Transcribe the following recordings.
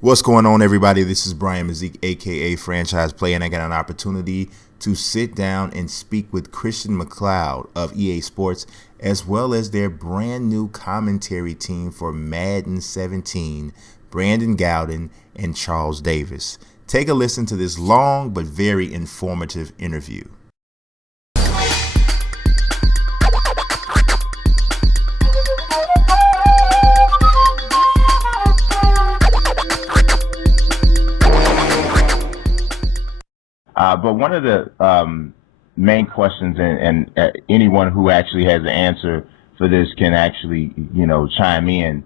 What's going on, everybody? This is Brian Mazik, aka Franchise Play, and I got an opportunity to sit down and speak with Christian McLeod of EA Sports, as well as their brand new commentary team for Madden 17, Brandon Gaudin and Charles Davis. Take a listen to this long but very informative interview. But one of the main questions, and anyone who actually has the answer for this can actually, chime in.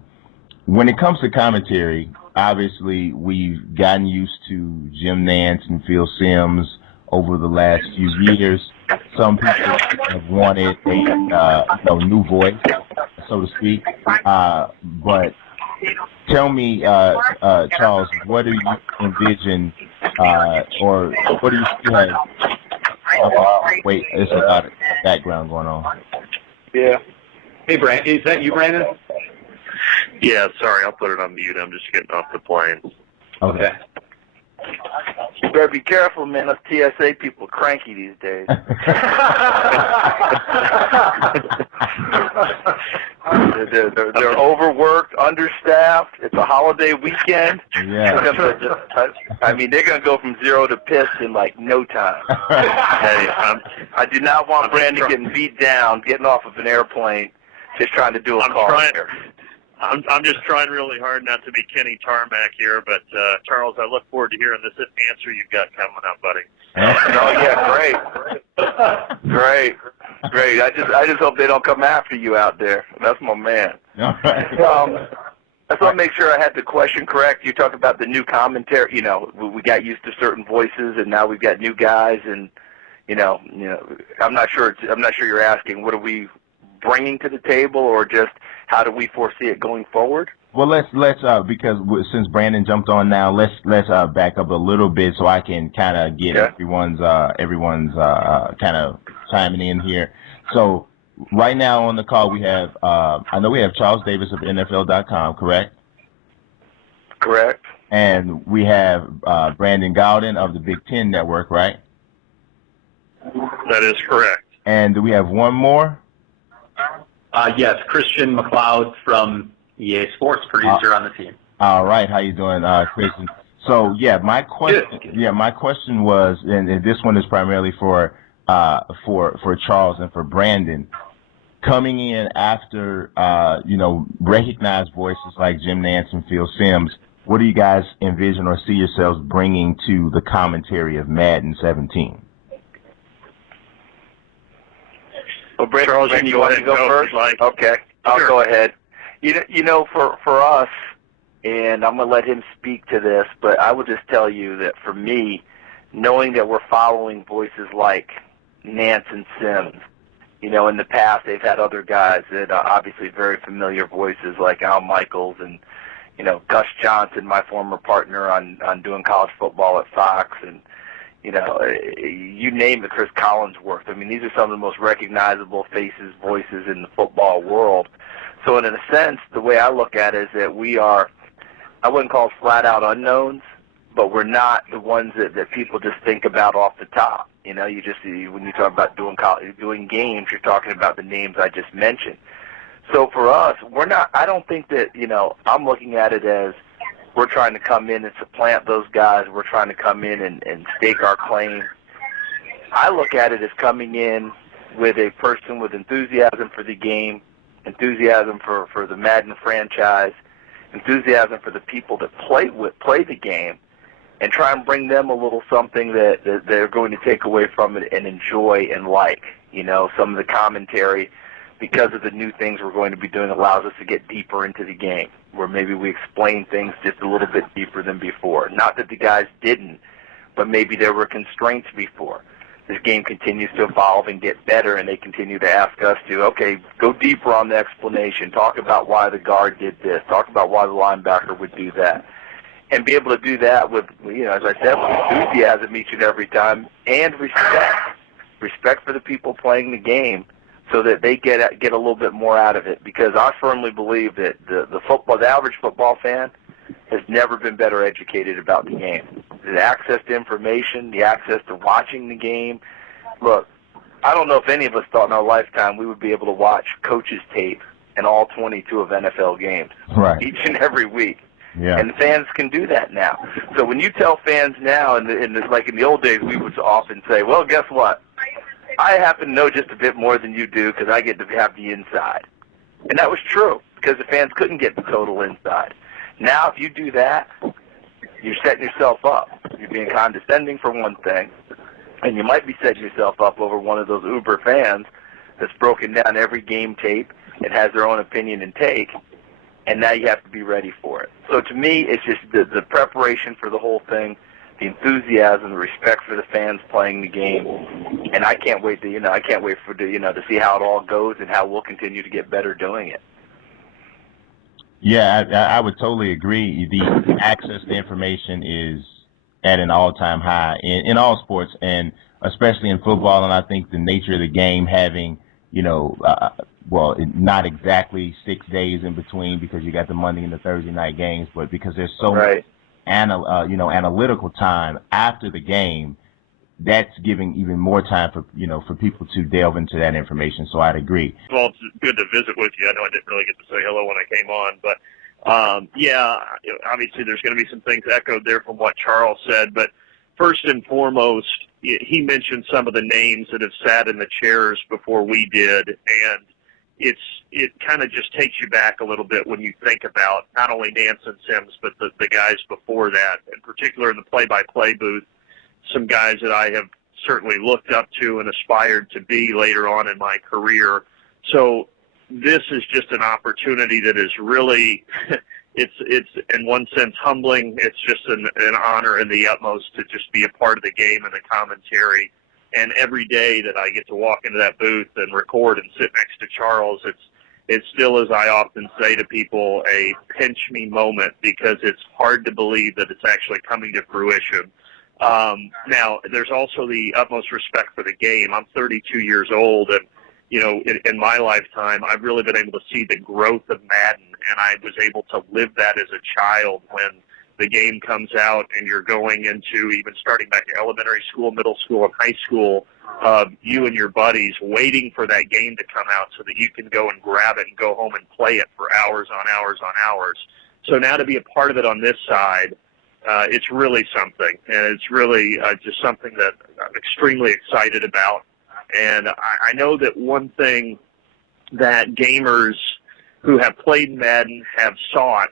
When it comes to commentary, obviously we've gotten used to Jim Nantz and Phil Simms over the last few years. Some people have wanted a new voice, so to speak. But tell me, Charles, what do you envision, or what do you see as? Wait, there's a lot of background going on. Yeah. Hey, Brandon, is that you, Brandon? Yeah, sorry, I'll put it on mute. I'm just getting off the plane. Okay. You better be careful, man. Those TSA people are cranky these days. they're overworked, understaffed. It's a holiday weekend. Yeah. I mean, they're going to go from zero to piss in like no time. Hey, I do not want Brandon getting beat down, getting off of an airplane, just trying to do a call here. I'm just trying really hard not to be Kenny Tarmac here, but Charles, I look forward to hearing this answer you've got coming up, buddy. Oh yeah, great. I just hope they don't come after you out there. That's my man. I just want to make sure I had the question correct. You talk about the new commentary. We got used to certain voices, and now we've got new guys, and I'm not sure you're asking what are we bringing to the table, or just how do we foresee it going forward? Well, let's because since Brandon jumped on now, let's back up a little bit so I can kind of get everyone's kind of chiming in here. So right now on the call we have I know we have Charles Davis of NFL.com, correct? Correct. And we have Brandon Gaudin of the Big Ten Network, right? That is correct. And do we have one more? Yes, Christian McLeod from EA Sports, producer on the team. All right, how you doing, Christian? So my question was, and this one is primarily for Charles and for Brandon, coming in after recognized voices like Jim Nantz and Phil Simms. What do you guys envision or see yourselves bringing to the commentary of Madden 17? Well, Brandon, you want to go first? Okay, I'll go ahead. For us, and I'm going to let him speak to this, but I will just tell you that for me, knowing that we're following voices like Nantz and Simms, in the past they've had other guys that are obviously very familiar voices like Al Michaels and, Gus Johnson, my former partner on doing college football at Fox, and you name it, Chris Collinsworth. I mean, these are some of the most recognizable faces, voices in the football world. So in a sense, the way I look at it is that we are, I wouldn't call us flat-out unknowns, but we're not the ones that people just think about off the top. You just see, when you talk about doing games, you're talking about the names I just mentioned. So for us, we're not, I don't think that, I'm looking at it as we're trying to come in and supplant those guys. We're trying to come in and stake our claim. I look at it as coming in with a person with enthusiasm for the game, enthusiasm for the Madden franchise, enthusiasm for the people that play the game, and try and bring them a little something that they're going to take away from it and enjoy and like. Some of the commentary, because of the new things we're going to be doing, allows us to get deeper into the game, where maybe we explain things just a little bit deeper than before. Not that the guys didn't, but maybe there were constraints before. This game continues to evolve and get better, and they continue to ask us to, go deeper on the explanation, talk about why the guard did this, talk about why the linebacker would do that, and be able to do that with, as I said, with enthusiasm each and every time, and respect for the people playing the game, so that they get a little bit more out of it. Because I firmly believe that the average football fan has never been better educated about the game. The access to information, the access to watching the game. Look, I don't know if any of us thought in our lifetime we would be able to watch coaches' tape in all 22 of NFL games each and every week. Yeah. And fans can do that now. So when you tell fans now, like in the old days, we would often say, well, guess what? I happen to know just a bit more than you do because I get to have the inside. And that was true because the fans couldn't get the total inside. Now if you do that, you're setting yourself up. You're being condescending for one thing, and you might be setting yourself up over one of those uber fans that's broken down every game tape and has their own opinion and take, and now you have to be ready for it. So to me, it's just the preparation for the whole thing, the enthusiasm, the respect for the fans playing the game, and I can't wait to to see how it all goes and how we'll continue to get better doing it. Yeah, I would totally agree. The access to information is at an all-time high in all sports, and especially in football. And I think the nature of the game having, not exactly 6 days in between because you got the Monday and the Thursday night games, but because there's so much analytical time after the game, that's giving even more time for people to delve into that information. So I'd agree. Well, it's good to visit with you. I know I didn't really get to say hello when I came on, but obviously there's going to be some things echoed there from what Charles said. But first and foremost, he mentioned some of the names that have sat in the chairs before we did, and it kind of just takes you back a little bit when you think about not only Nance and Sims, but the guys before that, in particular in the play-by-play booth, some guys that I have certainly looked up to and aspired to be later on in my career. So this is just an opportunity that is really, it's in one sense humbling. It's just an honor and the utmost to just be a part of the game and the commentary. And every day that I get to walk into that booth and record and sit next to Charles, it's still, as I often say to people, a pinch me moment because it's hard to believe that it's actually coming to fruition. Now, there's also the utmost respect for the game. I'm 32 years old, and, in my lifetime, I've really been able to see the growth of Madden, and I was able to live that as a child when the game comes out and you're going into even starting back to elementary school, middle school, and high school, you and your buddies waiting for that game to come out so that you can go and grab it and go home and play it for hours on hours on hours. So now to be a part of it on this side, it's really something, and it's really just something that I'm extremely excited about. And I know that one thing that gamers who have played Madden have sought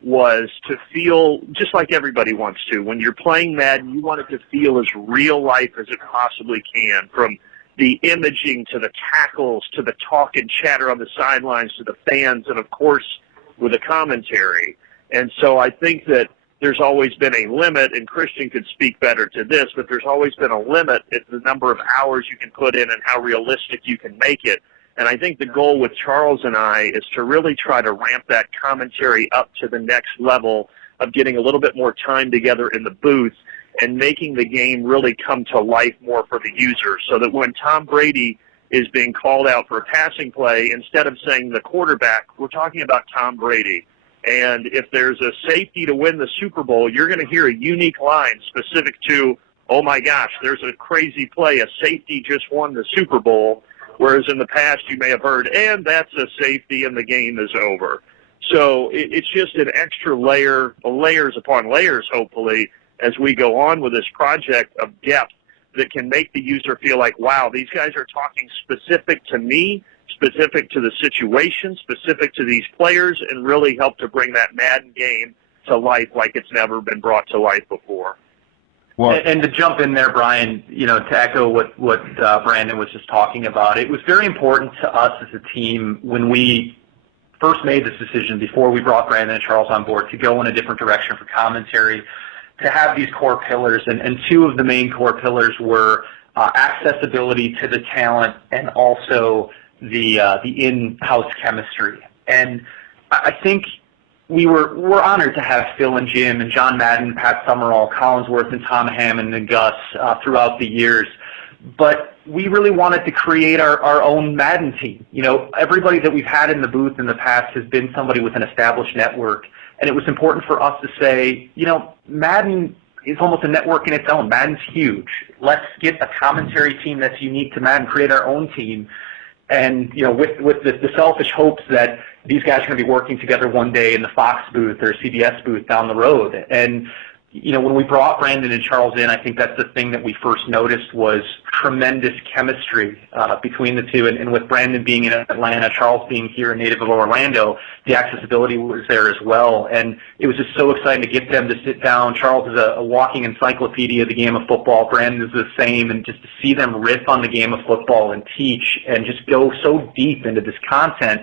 was to feel just like everybody wants to. When you're playing Madden, you want it to feel as real life as it possibly can, from the imaging to the tackles to the talk and chatter on the sidelines to the fans, and, of course, with the commentary. And so I think that there's always been a limit, and Christian could speak better to this, but there's always been a limit at the number of hours you can put in and how realistic you can make it. And I think the goal with Charles and I is to really try to ramp that commentary up to the next level of getting a little bit more time together in the booth and making the game really come to life more for the user, so that when Tom Brady is being called out for a passing play, instead of saying the quarterback, we're talking about Tom Brady. And if there's a safety to win the Super Bowl, you're going to hear a unique line specific to, oh my gosh, there's a crazy play, a safety just won the Super Bowl, whereas in the past you may have heard, and that's a safety and the game is over. So it's just an extra layer, layers upon layers, hopefully, as we go on with this project of depth that can make the user feel like, wow, these guys are talking specific to me, specific to the situation, specific to these players, and really help to bring that Madden game to life like it's never been brought to life before. Well, and to jump in there, Brian, to echo what Brandon was just talking about, it was very important to us as a team when we first made this decision, before we brought Brandon and Charles on board, to go in a different direction for commentary, to have these core pillars. And two of the main core pillars were accessibility to the talent and also the in-house chemistry. And I think we're honored to have Phil and Jim and John Madden, Pat Summerall, Collinsworth, and Tom Hammond and Gus throughout the years. But we really wanted to create our own Madden team. Everybody that we've had in the booth in the past has been somebody with an established network And it was important for us to say, Madden is almost a network in its own. Madden's huge. Let's get a commentary team that's unique to Madden, create our own team. And, with the selfish hopes that these guys are going to be working together one day in the Fox booth or CBS booth down the road. And, when we brought Brandon and Charles in, I think that's the thing that we first noticed was tremendous chemistry between the two. And with Brandon being in Atlanta, Charles being here, a native of Orlando, the accessibility was there as well. And it was just so exciting to get them to sit down. Charles is a walking encyclopedia of the game of football. Brandon is the same. And just to see them riff on the game of football and teach and just go so deep into this content,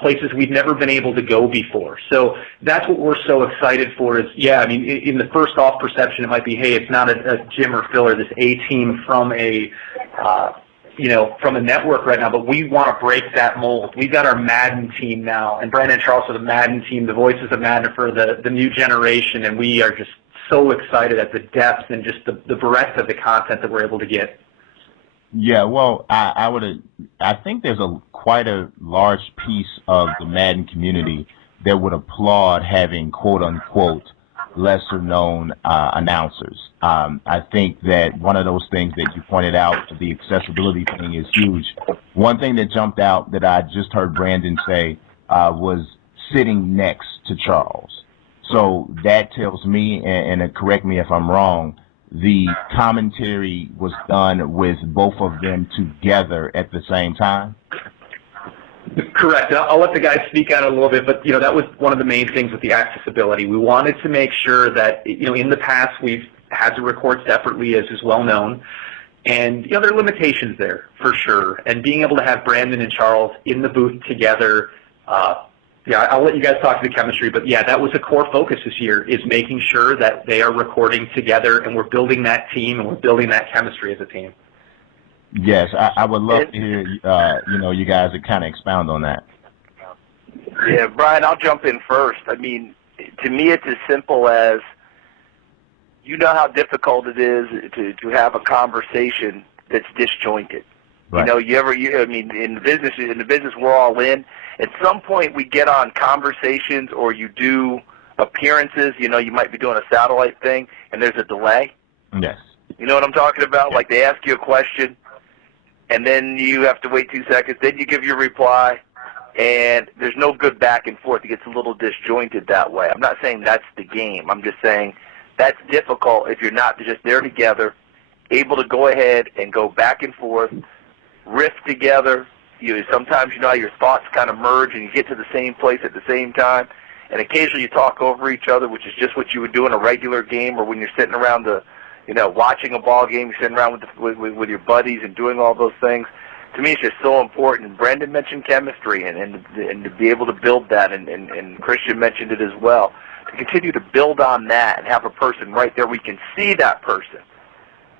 places we've never been able to go before. So that's what we're so excited for is, in the first off perception, it might be, hey, it's not a Jim or Phil or this A team from a network right now, but we want to break that mold. We've got our Madden team now, and Brandon and Charles are the Madden team, the voices of Madden for the new generation, and we are just so excited at the depth and just the breadth of the content that we're able to get. Yeah, well, I think there's quite a large piece of the Madden community that would applaud having quote unquote lesser known announcers. I think that one of those things that you pointed out, the accessibility thing, is huge. One thing that jumped out that I just heard Brandon say was sitting next to Charles. So that tells me, and correct me if I'm wrong, the commentary was done with both of them together at the same time? Correct. I'll let the guys speak on it a little bit, but that was one of the main things with the accessibility. We wanted to make sure that in the past we've had to record separately, as is well known, and there are limitations there for sure. And being able to have Brandon and Charles in the booth together. I'll let you guys talk to the chemistry, but that was a core focus this year, is making sure that they are recording together and we're building that team and we're building that chemistry as a team. Yes, I would love to hear, you guys to kind of expound on that. Yeah, Brian, I'll jump in first. I mean, to me, it's as simple as, how difficult it is to have a conversation that's disjointed. Right. In the business we're all in. At some point we get on conversations or you do appearances, you might be doing a satellite thing and there's a delay. Yes. You know what I'm talking about? Yeah. Like they ask you a question and then you have to wait 2 seconds, then you give your reply, and there's no good back and forth. It gets a little disjointed that way. I'm not saying that's the game. I'm just saying that's difficult if you're not just there together, able to go ahead and go back and forth, riff together. Sometimes how your thoughts kind of merge and you get to the same place at the same time, and occasionally you talk over each other, which is just what you would do in a regular game or when you're sitting around watching a ball game, you're sitting around with your buddies and doing all those things. To me, it's just so important. Brendan mentioned chemistry and to be able to build that, and Christian mentioned it as well. To continue to build on that and have a person right there, we can see that person.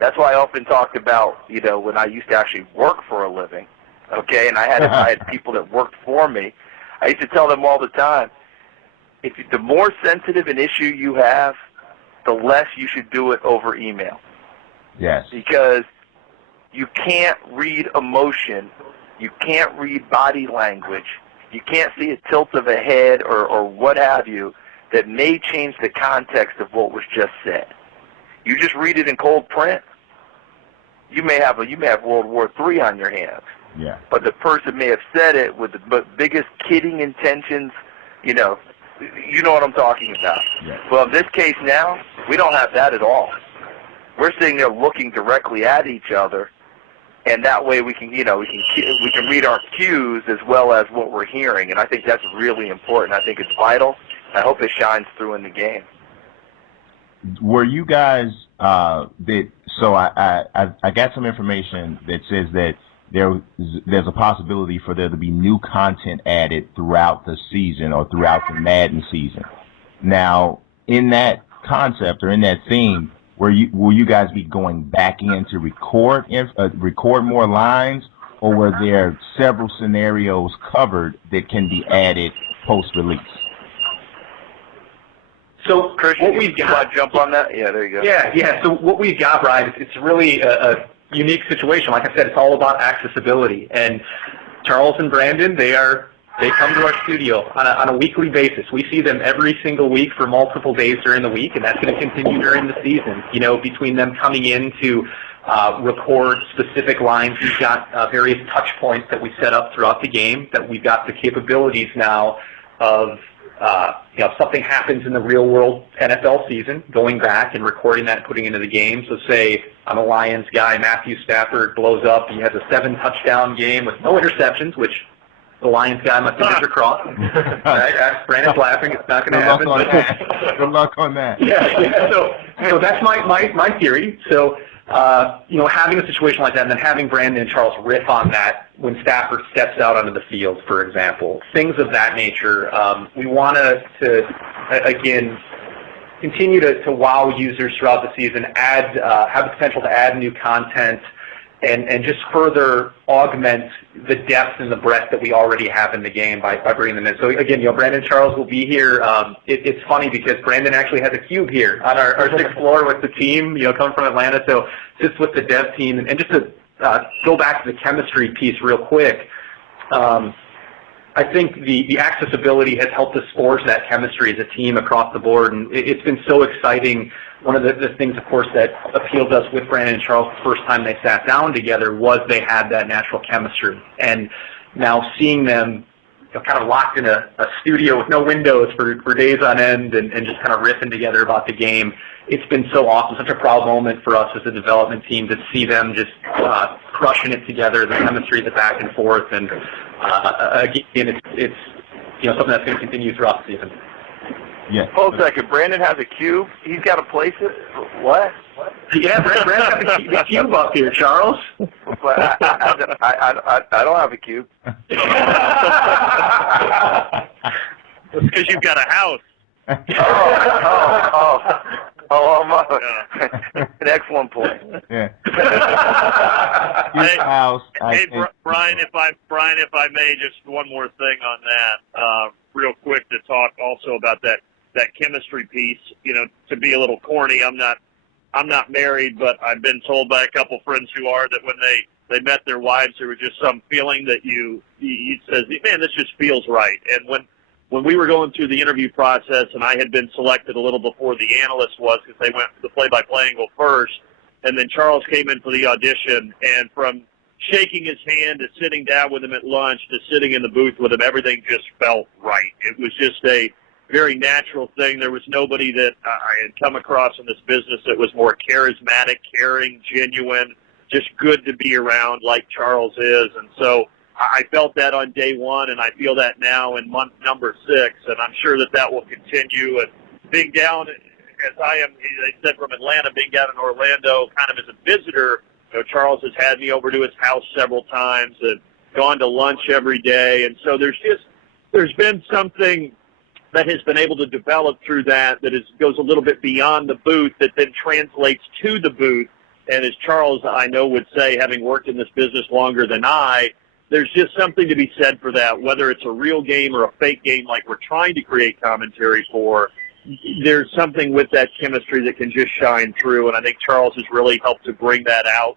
That's why I often talked about, when I used to actually work for a living, okay, and I had people that worked for me. I used to tell them all the time, the more sensitive an issue you have, the less you should do it over email. Yes. Because you can't read emotion, you can't read body language, you can't see a tilt of a head or what have you that may change the context of what was just said. You just read it in cold print, you may have World War III on your hands. Yeah. But the person may have said it with the biggest kidding intentions, you know what I'm talking about. Yeah. Well, in this case now, we don't have that at all. We're sitting there looking directly at each other, and that way we can read our cues as well as what we're hearing, and I think that's really important. I think it's vital. I hope it shines through in the game. Were you guys so I got some information that says that there's a possibility for there to be new content added throughout the season or throughout the Madden season. Now, in that concept or in that theme, will you guys be going back in to record more lines, or were there several scenarios covered that can be added post-release? So Christian, what we've got, want to jump on that? Yeah, there you go. Yeah. So what we've got, Brian, it's really a unique situation. Like I said, it's all about accessibility. And Charles and Brandon, they are They come to our studio on a weekly basis. We see them every single week for multiple days during the week, and that's going to continue during the season. You know, between them coming in to record specific lines, we've got various touch points that we set up throughout the game, that we've got the capabilities now of, you know, if something happens in the real-world NFL season, going back and recording that and putting it into the game. So say I'm a Lions guy, Matthew Stafford blows up, he has a 7-touchdown game with no interceptions, which the Lions guy must have crossed. Right? Brandon's laughing. It's not going to happen. Good luck on that. Yeah. So that's my theory. So, you know, having a situation like that, and then having Brandon and Charles riff on that when Stafford steps out onto the field, for example, things of that nature. We want to again, continue to wow users throughout the season, have the potential to add new content, and just further augment the depth and the breadth that we already have in the game by bringing them in. So again, you know, Brandon and Charles will be here. It's funny because Brandon actually has a cube here on our 6th floor with the team, you know, coming from Atlanta, so sits with the dev team. And just to go back to the chemistry piece real quick, I think the accessibility has helped us forge that chemistry as a team across the board, and it's been so exciting. One of the things, of course, that appealed to us with Brandon and Charles the first time they sat down together was they had that natural chemistry. And now seeing them, you know, kind of locked in a studio with no windows for days on end and just kind of riffing together about the game, it's been so awesome, such a proud moment for us as a development team to see them just crushing it together, the chemistry, the back and forth, and again, it's you know, something that's going to continue throughout the season. Yeah. Hold a second. Brandon has a cube. He's got to place it. What? Yeah, Brandon got the cube up here, Charles. But I don't have a cube. It's because you've got a house. An excellent point. Yeah. Hey, Brian, if I may, just one more thing on that, real quick, to talk also about that chemistry piece. You know, to be a little corny, I'm not married, but I've been told by a couple friends who are, that when they met their wives, there was just some feeling that you says, man, this just feels right. And when we were going through the interview process, and I had been selected a little before the analyst was, because they went for the play-by-play angle first, and then Charles came in for the audition, and from shaking his hand to sitting down with him at lunch to sitting in the booth with him, everything just felt right. It was just a very natural thing. There was nobody that I had come across in this business that was more charismatic, caring, genuine, just good to be around like Charles is. And so I felt that on day one, and I feel that now in month number 6, and I'm sure that will continue. And being down, as I am, they said, from Atlanta, being down in Orlando kind of as a visitor, you know, Charles has had me over to his house several times and gone to lunch every day. And so there's been something that has been able to develop through that goes a little bit beyond the booth, that then translates to the booth. And as Charles, I know, would say, having worked in this business longer than I, there's just something to be said for that, whether it's a real game or a fake game like we're trying to create commentary for. There's something with that chemistry that can just shine through, and I think Charles has really helped to bring that out.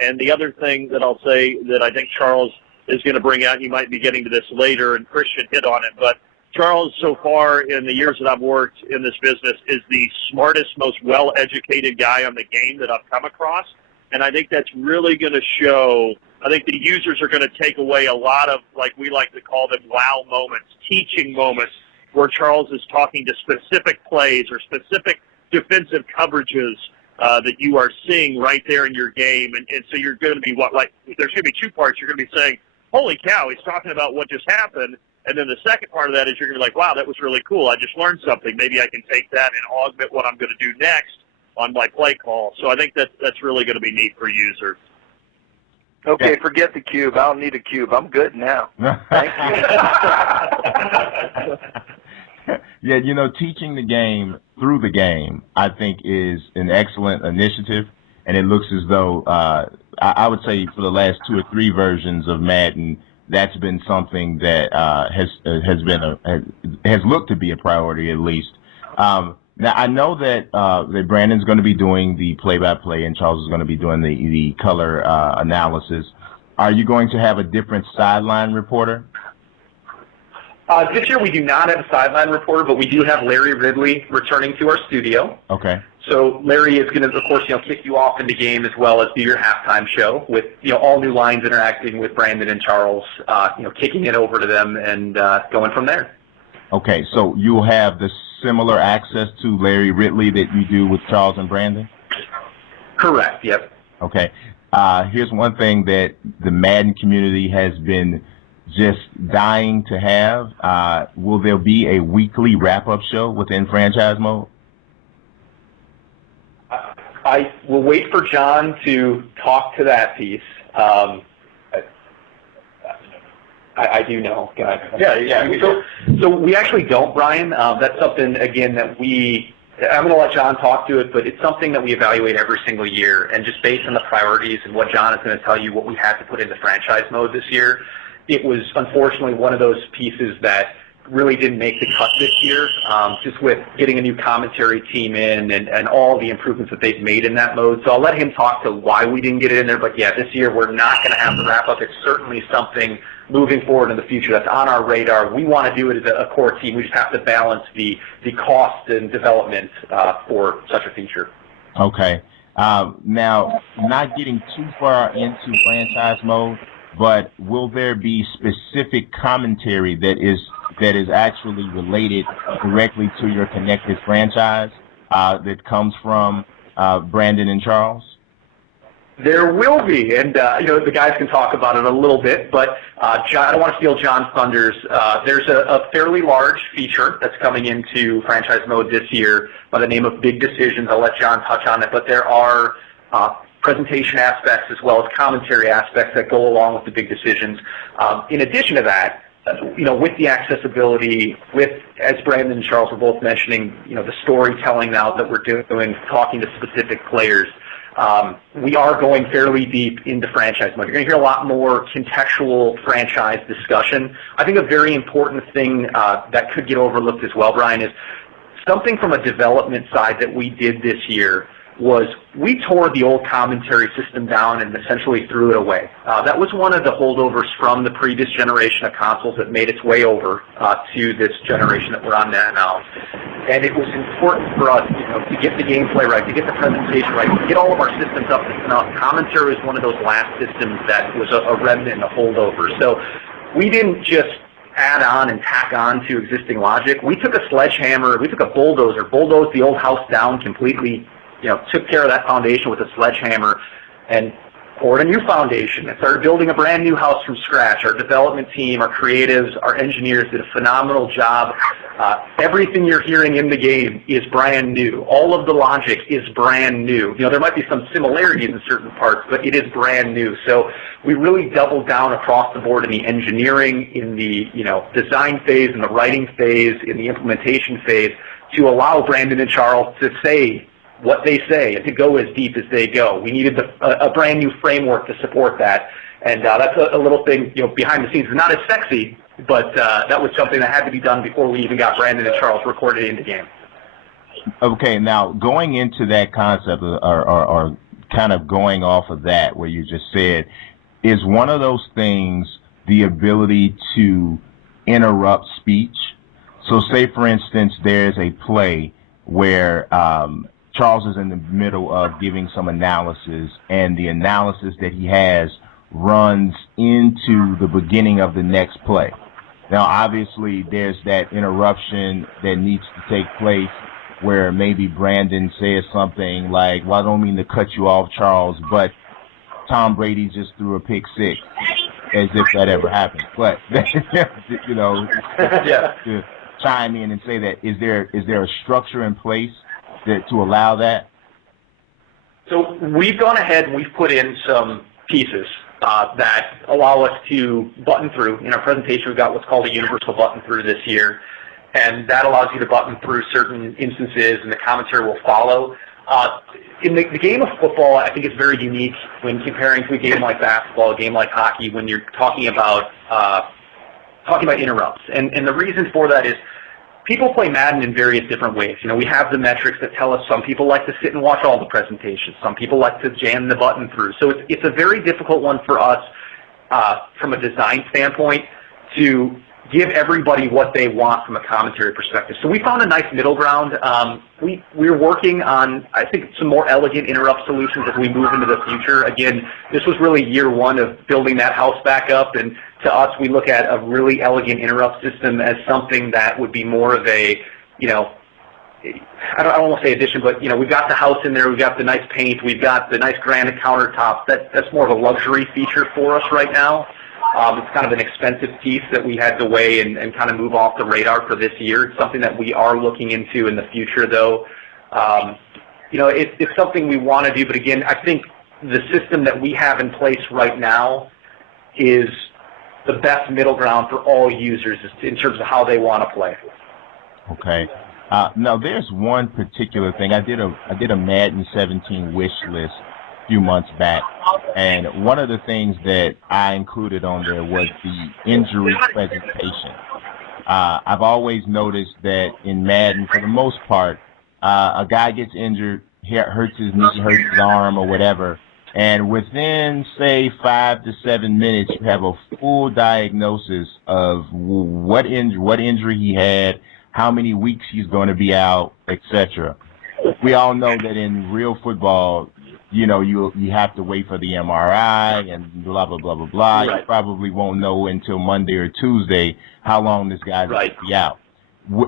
And the other thing that I'll say that I think Charles is going to bring out, and you might be getting to this later, and Christian hit on it, but Charles, so far in the years that I've worked in this business, is the smartest, most well-educated guy on the game that I've come across. And I think that's really going to show. I think the users are going to take away a lot of, like we like to call them, wow moments, teaching moments, where Charles is talking to specific plays or specific defensive coverages that you are seeing right there in your game. And so you're going to be, there's going to be 2 parts. You're going to be saying, holy cow, he's talking about what just happened. And then the second part of that is you're going to be like, wow, that was really cool. I just learned something. Maybe I can take that and augment what I'm going to do next on my play call. So I think that's really going to be neat for users. Okay, forget the cube. I don't need a cube. I'm good now. Thank you. Yeah, you know, teaching the game through the game, I think, is an excellent initiative. And it looks as though, I would say for the last 2 or 3 versions of Madden, that's been something that has looked to be a priority, at least. Now, I know that Brandon's going to be doing the play-by-play and Charles is going to be doing the color analysis. Are you going to have a different sideline reporter? This year we do not have a sideline reporter, but we do have Larry Ridley returning to our studio. Okay. So Larry is going to, of course, kick you off in the game as well as do your halftime show with, all new lines interacting with Brandon and Charles, kicking it over to them and going from there. Okay, so you'll have the similar access to Larry Ridley that you do with Charles and Brandon? Correct, yep. Okay. Here's one thing that the Madden community has been just dying to have. Will there be a weekly wrap-up show within franchise mode? I will wait for John to talk to that piece. I do know. Yeah. So we actually don't, Brian. That's something, again, that I'm going to let John talk to it, but it's something that we evaluate every single year. And just based on the priorities and what John is going to tell you, what we had to put into franchise mode this year, it was unfortunately one of those pieces that really didn't make the cut this year, just with getting a new commentary team in and all the improvements that they've made in that mode. So I'll let him talk to why we didn't get it in there. But yeah, this year we're not going to have the wrap-up. It's certainly something moving forward in the future that's on our radar. We want to do it as a core team. We just have to balance the cost and development for such a feature. Okay. Now, not getting too far into franchise mode, but will there be specific commentary that is actually related directly to your connected franchise that comes from Brandon and Charles? There will be, and the guys can talk about it a little bit, but John, I don't want to steal John's thunders. There's a fairly large feature that's coming into franchise mode this year by the name of Big Decisions. I'll let John touch on it, but there are presentation aspects as well as commentary aspects that go along with the Big Decisions. In addition to that, with the accessibility, as Brandon and Charles were both mentioning, the storytelling now that we're doing, talking to specific players, we are going fairly deep into franchise mode. You're going to hear a lot more contextual franchise discussion. I think a very important thing that could get overlooked as well, Brian, is something from a development side that we did this year was we tore the old commentary system down and essentially threw it away. That was one of the holdovers from the previous generation of consoles that made its way over to this generation that we're on now. And it was important for us, to get the gameplay right, to get the presentation right, to get all of our systems up to snuff. Commentary was one of those last systems that was a remnant and a holdover. So we didn't just add on and tack on to existing logic. We took a sledgehammer, we took a bulldozer, bulldozed the old house down completely, took care of that foundation with a sledgehammer and poured a new foundation and started building a brand new house from scratch. Our development team, our creatives, our engineers did a phenomenal job. Everything you're hearing in the game is brand new. All of the logic is brand new. There might be some similarities in certain parts, but it is brand new. So we really doubled down across the board in the engineering, in the design phase, in the writing phase, in the implementation phase to allow Brandon and Charles to say what they say and to go as deep as they go. We needed a brand new framework to support that, and that's a little thing behind the scenes. It's not as sexy, but that was something that had to be done before we even got Brandon and Charles recorded into game. Okay, now going into that concept or kind of going off of that, where you just said, is one of those things the ability to interrupt speech? So say, for instance, there's a play where Charles is in the middle of giving some analysis, and the analysis that he has runs into the beginning of the next play. Now, obviously, there's that interruption that needs to take place where maybe Brandon says something like, well, I don't mean to cut you off, Charles, but Tom Brady just threw a pick six, as if that ever happened. But, to chime in and say that, is there a structure in place to allow that? So we've gone ahead and we've put in some pieces that allow us to button through. In our presentation, we've got what's called a universal button through this year, and that allows you to button through certain instances, and the commentary will follow. In the game of football, I think it's very unique when comparing to a game like basketball, a game like hockey, when you're talking about interrupts. And the reason for that is people play Madden in various different ways. We have the metrics that tell us some people like to sit and watch all the presentations. Some people like to jam the button through. So it's a very difficult one for us from a design standpoint to give everybody what they want from a commentary perspective. So we found a nice middle ground. We're working on, I think, some more elegant interrupt solutions as we move into the future. Again, this was really year one of building that house back up, and to us, we look at a really elegant interrupt system as something that would be more of a, I don't want to say addition, but we've got the house in there, we've got the nice paint, we've got the nice granite countertops. That's more of a luxury feature for us right now. It's kind of an expensive piece that we had to weigh and kind of move off the radar for this year. It's something that we are looking into in the future, though. It's something we want to do, but again, I think the system that we have in place right now is the best middle ground for all users in terms of how they want to play. Okay. Now, there's one particular thing. I did a Madden 17 wish list a few months back, and one of the things that I included on there was the injury presentation. I've always noticed that in Madden, for the most part, a guy gets injured, hurts his knee, hurts his arm, or whatever, and within, say, 5 to 7 minutes, you have a full diagnosis of what injury he had, how many weeks he's going to be out, etc. We all know that in real football, you have to wait for the MRI and blah, blah, blah, blah, blah. Right. You probably won't know until Monday or Tuesday how long this guy's going to be out.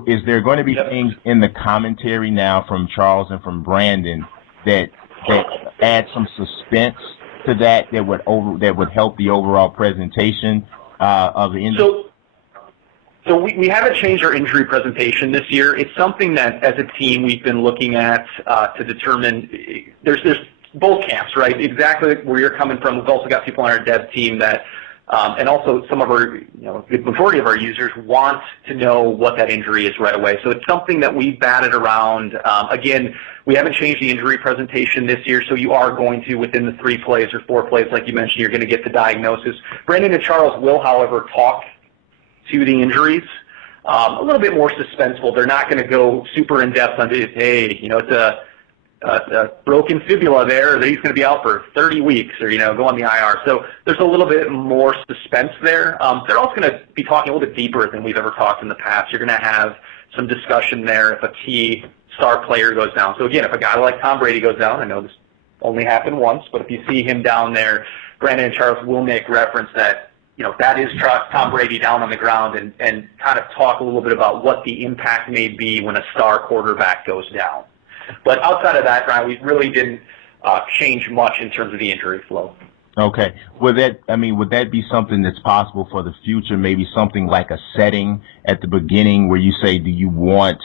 Is there going to be things in the commentary now from Charles and from Brandon that add some suspense to that would help the overall presentation of the injury? So we haven't changed our injury presentation this year. It's something that, as a team, we've been looking at to determine. There's both camps, right? Exactly where you're coming from. We've also got people on our dev team that, and also some of our, the majority of our users want to know what that injury is right away. So it's something that we've batted around. Again, we haven't changed the injury presentation this year, so you are going to, within the 3 plays or 4 plays, like you mentioned, you're going to get the diagnosis. Brandon and Charles will, however, talk to the injuries, a little bit more suspenseful. They're not going to go super in-depth on it. Hey, it's a broken fibula there, that he's going to be out for 30 weeks, or go on the IR. So there's a little bit more suspense there. They're also going to be talking a little bit deeper than we've ever talked in the past. You're going to have some discussion there if a key star player goes down. So again, if a guy like Tom Brady goes down, I know this only happened once, but if you see him down there, Brandon and Charles will make reference that that is Tom Brady down on the ground, and kind of talk a little bit about what the impact may be when a star quarterback goes down. But outside of that, Brian, we really didn't change much in terms of the injury flow. Okay. Would that be something that's possible for the future? Maybe something like a setting at the beginning where you say, do you want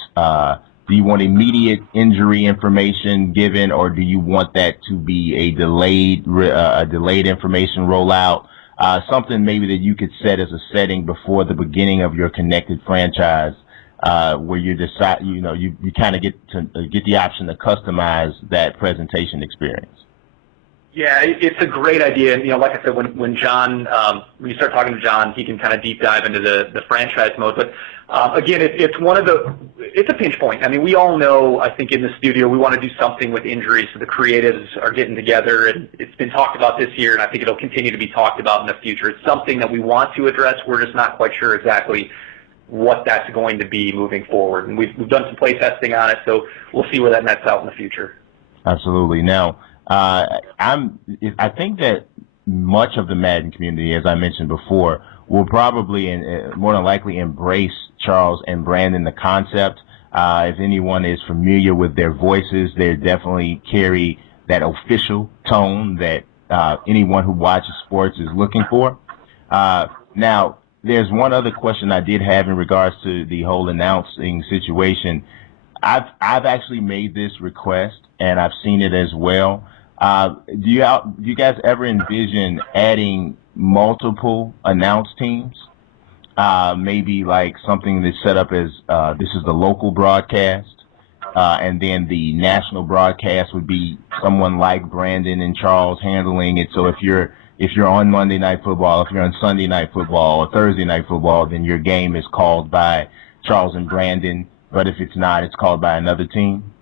immediate injury information given, or do you want that to be a delayed information rollout? Something maybe that you could set as a setting before the beginning of your connected franchise, where you decide, you kind of get the option to customize that presentation experience. Yeah, it's a great idea. And, like I said, when John, when you start talking to John, he can kind of deep dive into the franchise mode. But again, it's a pinch point. I mean, we all know, I think in the studio, we want to do something with injuries. So the creatives are getting together, and it's been talked about this year, and I think it'll continue to be talked about in the future. It's something that we want to address. We're just not quite sure exactly what that's going to be moving forward. And we've done some play testing on it, so we'll see where that nets out in the future. Absolutely. Now, I think that much of the Madden community, as I mentioned before, will probably and more than likely embrace Charles and Brandon, the concept. If anyone is familiar with their voices, they definitely carry that official tone that anyone who watches sports is looking for. Now, there's one other question I did have in regards to the whole announcing situation. I've actually made this request, and I've seen it as well. Do you guys ever envision adding multiple announce teams? Maybe like something that's set up as this is the local broadcast, and then the national broadcast would be someone like Brandon and Charles handling it. So if you're on Monday Night Football, if you're on Sunday Night Football or Thursday Night Football, then your game is called by Charles and Brandon. But if it's not, it's called by another team.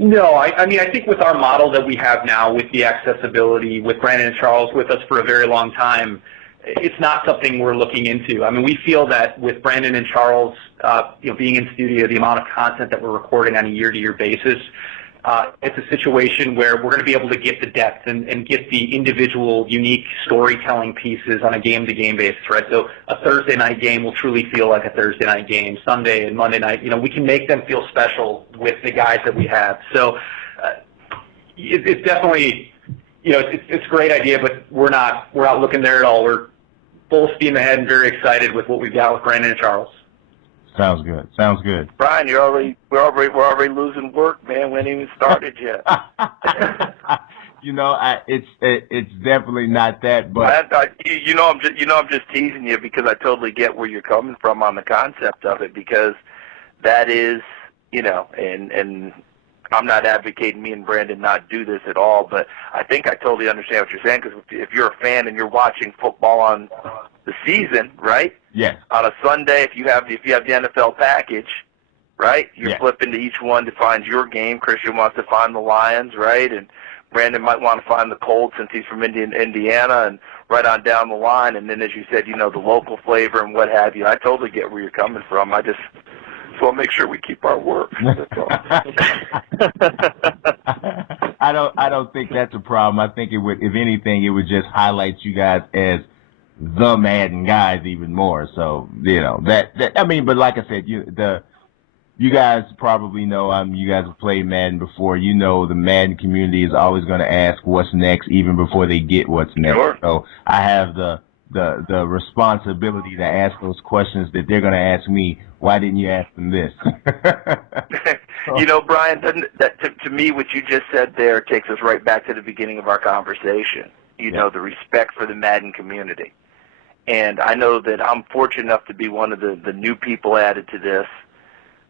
No, I mean, I think with our model that we have now, with the accessibility, with Brandon and Charles with us for a very long time, it's not something we're looking into. I mean, we feel that with Brandon and Charles, being in studio, the amount of content that we're recording on a year-to-year basis, it's a situation where we're going to be able to get the depth and get the individual, unique storytelling pieces on a game-to-game basis, right? So a Thursday night game will truly feel like a Thursday night game. Sunday and Monday night, we can make them feel special with the guys that we have. So it's definitely, it's a great idea, but we're not looking there at all. We're full steam ahead and very excited with what we've got with Brandon and Charles. Sounds good. Sounds good. Brian, we're already losing work, man. We ain't even started yet. It's definitely not that, but I'm just teasing you because I totally get where you're coming from on the concept of it, because that is, and I'm not advocating me and Brandon not do this at all, but I think I totally understand what you're saying, because if you're a fan and you're watching football on the season, right? Yes. On a Sunday, if you have the NFL package, right? You're flipping to each one to find your game. Christian wants to find the Lions, right? And Brandon might want to find the Colts since he's from Indiana, and right on down the line. And then, as you said, the local flavor and what have you. I totally get where you're coming from. I just want to make sure we keep our work. That's all. I don't think that's a problem. I think it would, if anything, it would just highlight you guys as the Madden guys even more. So but like I said, you guys probably know, you guys have played Madden before. The Madden community is always going to ask what's next even before they get what's next. Sure. So I have the responsibility to ask those questions that they're going to ask me. Why didn't you ask them this? Brian, to me, what you just said there takes us right back to the beginning of our conversation. The respect for the Madden community. And I know that I'm fortunate enough to be one of the new people added to this,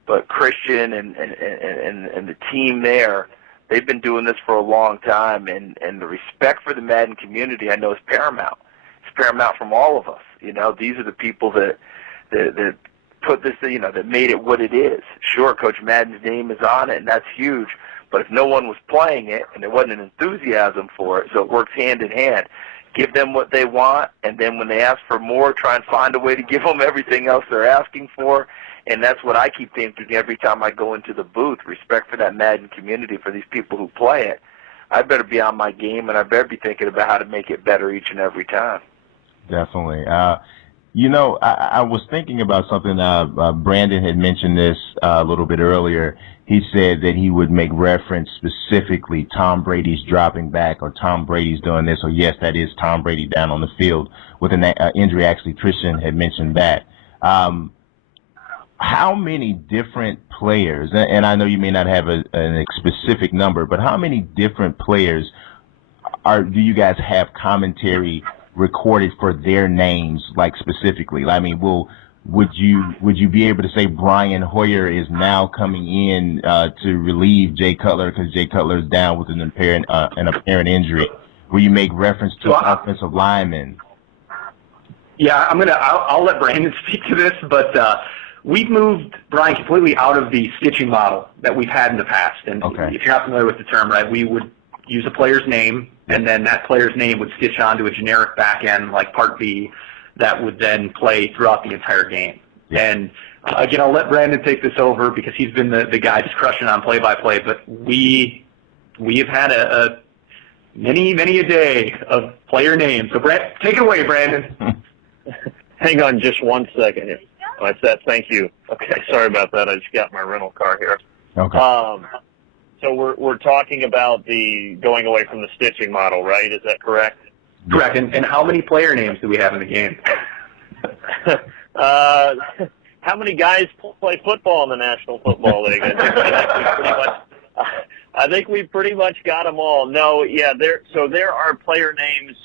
but Christian and the team there, they've been doing this for a long time, and the respect for the Madden community I know is paramount. It's paramount from all of us. These are the people that put this, that made it what it is. Sure, Coach Madden's name is on it, and that's huge, but if no one was playing it and there wasn't an enthusiasm for it, so it works hand in hand. Give them what they want, and then when they ask for more, try and find a way to give them everything else they're asking for. And that's what I keep thinking every time I go into the booth, respect for that Madden community, for these people who play it. I better be on my game, and I better be thinking about how to make it better each and every time. Definitely. I was thinking about something. Brandon had mentioned this a little bit earlier. He said that he would make reference specifically Tom Brady's dropping back, or Tom Brady's doing this, or yes, that is Tom Brady down on the field with an injury. Actually, Christian had mentioned that. How many different players, and I know you may not have a specific number, but how many different players do you guys have commentary recorded for their names, like specifically? I mean, would you be able to say Brian Hoyer is now coming in to relieve Jay Cutler because Jay Cutler is down with an apparent injury? Will you make reference to offensive linemen? Yeah, I'll let Brandon speak to this, but we've moved Brian completely out of the stitching model that we've had in the past. And if you're not familiar with the term, right, we would use a player's name, and then that player's name would stitch onto a generic back end like Part B that would then play throughout the entire game. Yeah. And again, I'll let Brandon take this over because he's been the guy just crushing on play-by-play. But we have had a many a day of player names. So take it away, Brandon. Hang on just 1 second here. That's that. Thank you. Okay, sorry about that. I just got my rental car here. Okay. So we're talking about the going away from the stitching model, right? Is that correct? Correct. And how many player names do we have in the game? How many guys play football in the National Football League? I think we pretty much got them all. No, yeah. There are player names.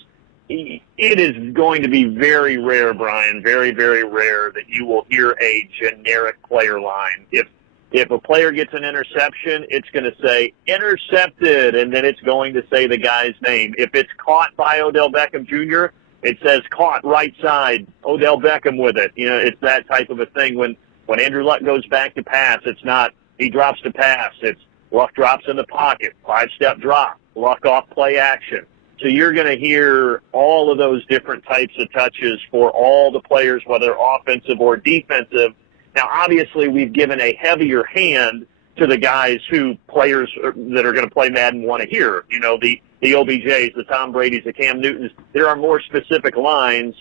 It is going to be very rare, Brian, very, very rare that you will hear a generic player line. If a player gets an interception, it's going to say intercepted, and then it's going to say the guy's name. If it's caught by Odell Beckham Jr., it says caught right side, Odell Beckham with it. It's that type of a thing. When Andrew Luck goes back to pass, it's not he drops to pass. It's Luck drops in the pocket, 5-step drop, Luck off play action. So you're going to hear all of those different types of touches for all the players, whether offensive or defensive. Now, obviously, we've given a heavier hand to the guys who players that are going to play Madden want to hear. You know, the OBJs, the Tom Brady's, the Cam Newtons. There are more specific lines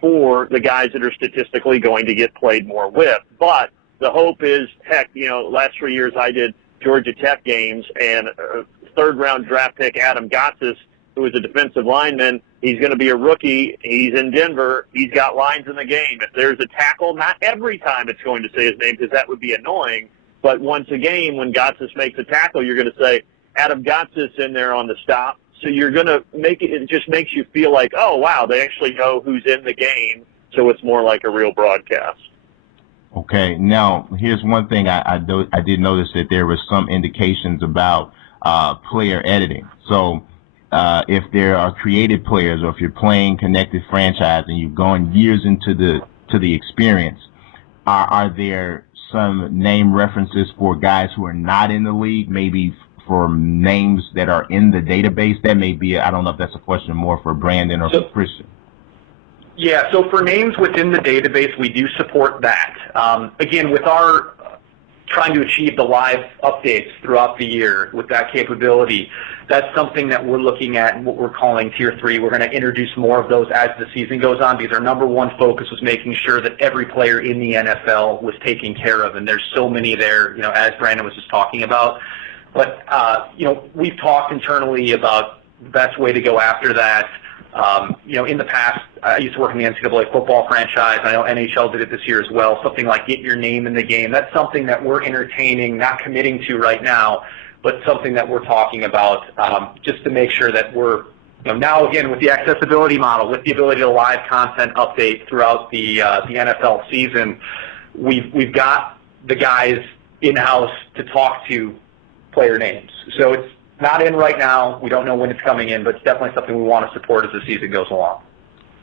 for the guys that are statistically going to get played more with. But the hope is, heck, you know, last 3 years I did Georgia Tech games, and third-round draft pick Adam Gotsis, who is a defensive lineman, he's going to be a rookie. He's in Denver. He's got lines in the game. If there's a tackle, not every time it's going to say his name because that would be annoying. But once a game, when Gotsis makes a tackle, you're going to say, Adam Gotsis in there on the stop. So you're going to make it, it just makes you feel like, oh, wow, they actually know who's in the game. So it's more like a real broadcast. Okay. Now, here's one thing I did notice that there were some indications about player editing. So if there are creative players, or if you're playing connected franchise and you've gone years into the experience, are there some name references for guys who are not in the league, maybe for names that are in the database? That may be, I don't know if that's a question more for Brandon or for Christian. Yeah, so for names within the database, we do support that. Again, with our trying to achieve the live updates throughout the year with that capability, that's something that we're looking at and what we're calling Tier 3. We're going to introduce more of those as the season goes on, because our number one focus was making sure that every player in the NFL was taken care of, and there's so many there, you know, as Brandon was just talking about. But, you know, we've talked internally about the best way to go after that. You know, in the past, I used to work in the NCAA football franchise. I know NHL did it this year as well, something like get your name in the game. That's something that we're entertaining, not committing to right now, but something that we're talking about just to make sure that we're, you know, now again with the accessibility model, with the ability to live content update throughout the NFL season, we've got the guys in-house to talk to player names. So it's not in right now. We don't know when it's coming in, but it's definitely something we want to support as the season goes along.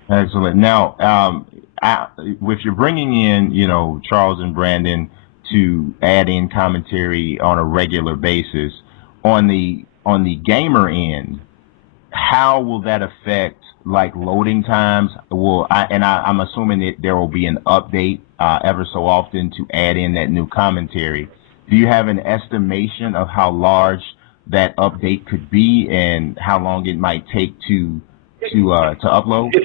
Excellent. Now, if you're bringing in, you know, Charles and Brandon to add in commentary on a regular basis, on the gamer end, how will that affect like loading times? I'm assuming that there will be an update ever so often to add in that new commentary. Do you have an estimation of how large that update could be and how long it might take to upload?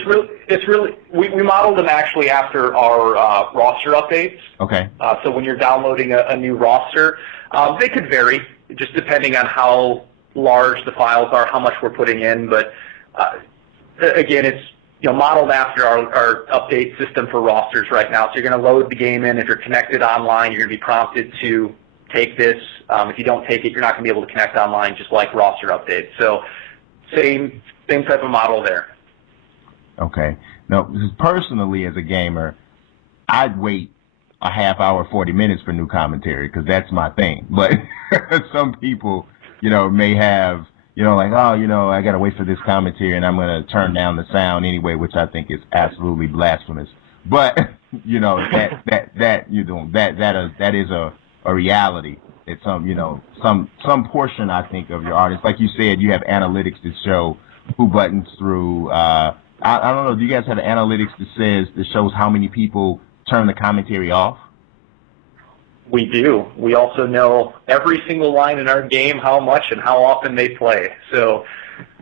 It's really we modeled them actually after our roster updates. Okay. So when you're downloading a new roster, they could vary just depending on how large the files are, how much we're putting in. But again, it's, you know, modeled after our update system for rosters right now. So you're going to load the game in. If you're connected online, you're going to be prompted to take this. If you don't take it, you're not going to be able to connect online, just like roster updates. So same type of model there. Okay. Now, personally, as a gamer, I'd wait a half hour, 40 minutes for new commentary because that's my thing. But some people, you know, may have, you know, like, oh, you know, I got to wait for this commentary and I'm going to turn down the sound anyway, which I think is absolutely blasphemous. But, you know, that is a reality. It's some portion, I think, of your audience. Like you said, you have analytics that show who buttons through. I don't know. Do you guys have analytics that shows how many people turn the commentary off? We do. We also know every single line in our game, how much and how often they play. So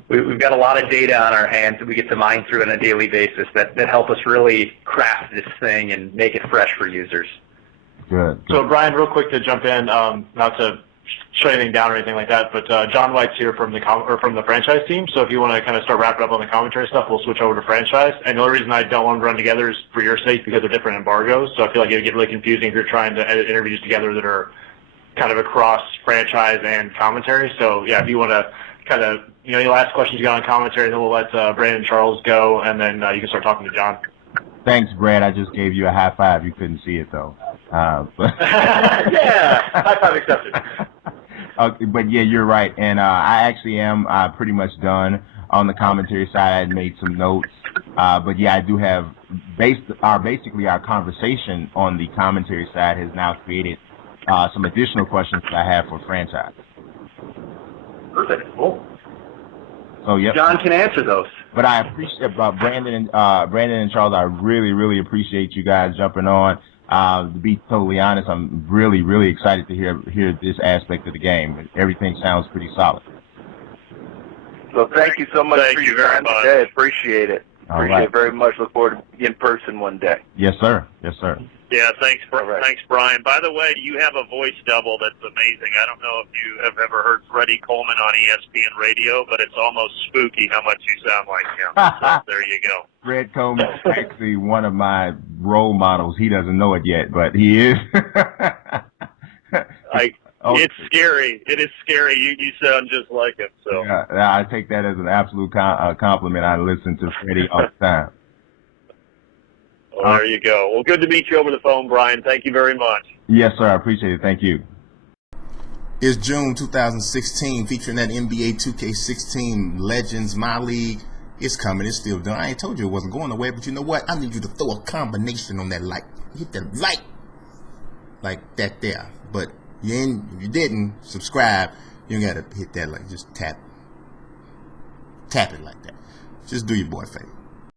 we've got a lot of data on our hands that we get to mine through on a daily basis that help us really craft this thing and make it fresh for users. Good. So, Brian, real quick to jump in, not to shut anything down or anything like that, but John White's here from the franchise team. So if you want to kind of start wrapping up on the commentary stuff, we'll switch over to franchise. And the only reason I don't want them to run together is for your sake because they're different embargoes. So I feel like it would get really confusing if you're trying to edit interviews together that are kind of across franchise and commentary. So, yeah, if you want to kind of, you know, any last questions you got on commentary, then we'll let Brandon and Charles go, and then you can start talking to John. Thanks, Brad. I just gave you a high five. You couldn't see it, though. Yeah, high five accepted. But yeah, you're right, and I actually am pretty much done on the commentary side. I had made some notes, but yeah, I do have basically our conversation on the commentary side has now created some additional questions that I have for franchise. Perfect. Cool. Oh, yep. John can answer those. But I appreciate Brandon and Charles. I really, really appreciate you guys jumping on. To be totally honest, I'm really, really excited to hear this aspect of the game. Everything sounds pretty solid. So thank you so much for your time today. Appreciate it. Appreciate it very much. Look forward to being in person one day. Yes, sir. Yes, sir. Yeah, thanks, Right. Thanks, Brian. By the way, you have a voice double that's amazing. I don't know if you have ever heard Freddie Coleman on ESPN Radio, but it's almost spooky how much you sound like him. So there you go. Fred Coleman is actually one of my role models. He doesn't know it yet, but he is. It's scary. It is scary. You sound just like him. So yeah, I take that as an absolute compliment. I listen to Freddie all the time. Well, there you go. Well, good to meet you over the phone, Brian. Thank you very much. Yes, sir. I appreciate it. Thank you. It's June 2016, featuring that NBA 2K16 Legends, My League. It's coming. It's still done. I ain't told you it wasn't going away, but you know what? I need you to throw a combination on that like. Hit that like. Like that there. But if you didn't subscribe, you got to hit that like. Just tap it like that. Just do your boy a favor.